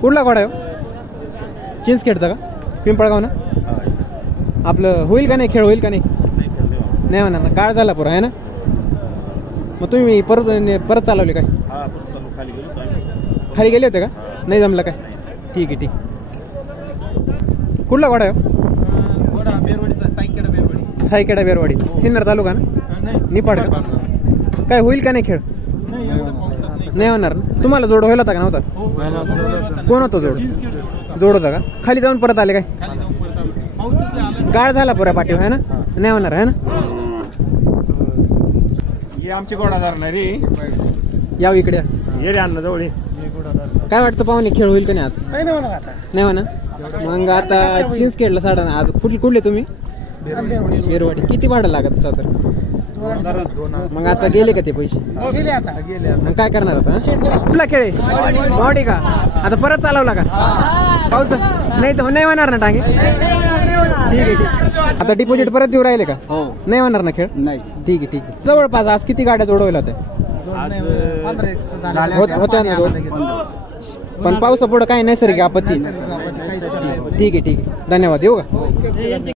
कुठला घोडा आहे? चिंचखेडचा का? पिंपळगाव ना? आपलं होईल का नाही? खेळ होईल का नाही? नाही म्हणा ना, काळ झाला पुरा आहे ना. मग तुम्ही परत चालवले काय? खाली गेले होते का? नाही जमलं काय? ठीक आहे ठीक. कुठला घोडा आहे? सायकेडा बेरवाडी सिन्नर तालुका ना? निपाड का? काय होईल का नाही खेळ? नाही होणार ना. तुम्हाला जोड व्हायला होता का नव्हता? कोण होतं जोड? जोड होता का? खाली जाऊन परत आले काय? गाळ झाला पुऱ्या पाठीवर आहे ना. नाही होणार आहे ना. आमची घोडादार नाही रे. याव इकडे ये रे अण्णा जवळ. काय वाटतं पाहुणे खेळ होईल का नाही आज? नाही म्हणा. मग आता चिंचखेडला साडा ना. आज कुठले तुम्ही? बेरवाडी. किती भाडं लागत असं तर? मग आता गेले का ते पैसे? मग काय करणार आता? कुठला खेळ मावडी का? आता परत चालवला का? पाऊस नाही होणार ना टांगे. ठीक आहे ठीक. आता डिपॉझिट परत देऊ राहिले का? नाही होणार ना खेळ? नाही. ठीक आहे ठीक आहे. जवळपास आज किती गाड्या जोडवल्या होत्या? होत्या ना. पण पावसापुढं काय नैसर्गिक आपत्ती. ठीक आहे ठीक आहे. धन्यवाद. येऊ का?